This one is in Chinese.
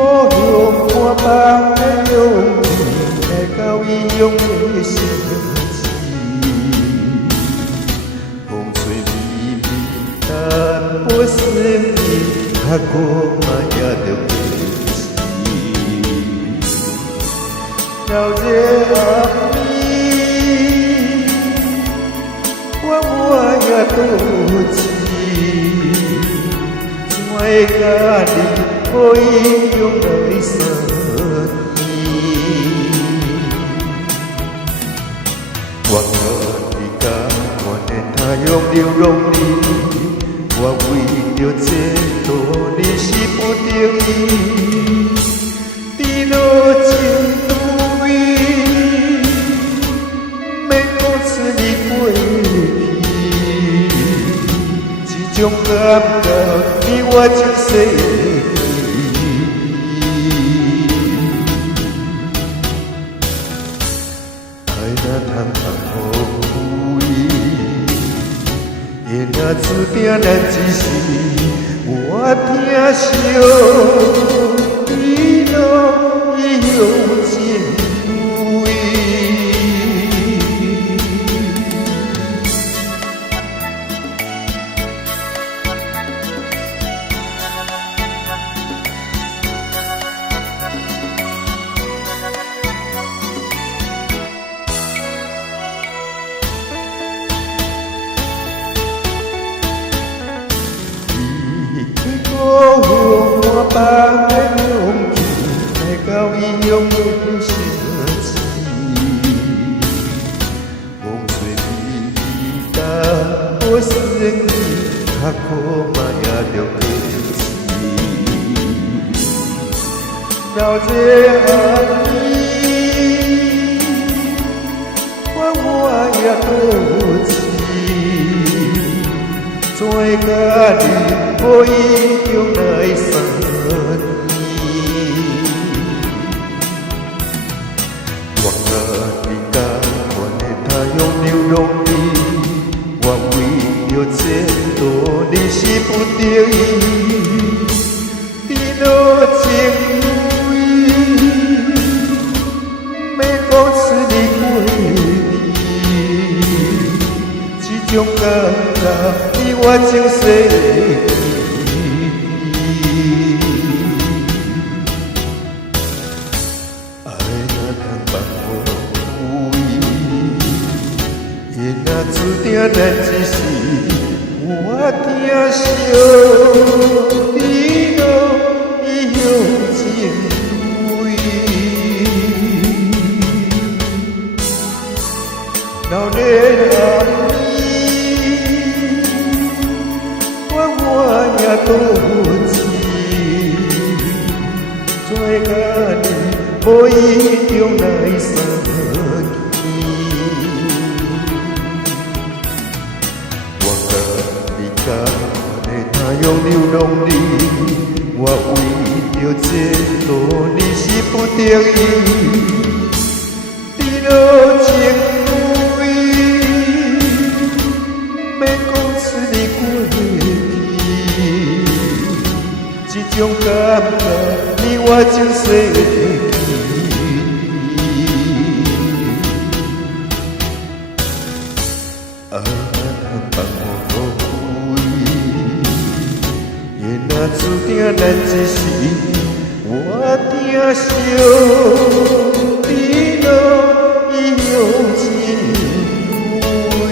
用看放的勇气来到伊用的城市，风吹微微，淡薄思念，啊，我嘛也着过世。到这暗暝，我也独自，怎会甲你？我已用来生意，我和你共款的太阳流浪你，我为着这道你是不得已，伫落情途里，免讲出你过去，这种感觉比我一世。因那注定咱一世，我听惜你路已用尽位。我用我放的勇气来到伊用的城市，风吹微微，淡薄思念，啊，苦嘛也着过世。到这暗暝，我也独自，怎会甲你？我已用来生意，我和你共款的太阳流浪你，我为着这道你是不得已，伫落情位，免讲出你过去，这种感觉比我前世。注定咱一世，我听惜你路已用尽位。到这暗暝，我也独自，怎会甲你无意用来生？太阳流浪你，我为着这道你是不得已，伫落情途里，免讲出你过去，这种感觉比我前世。那注定咱一世，我听惜你路已用尽位。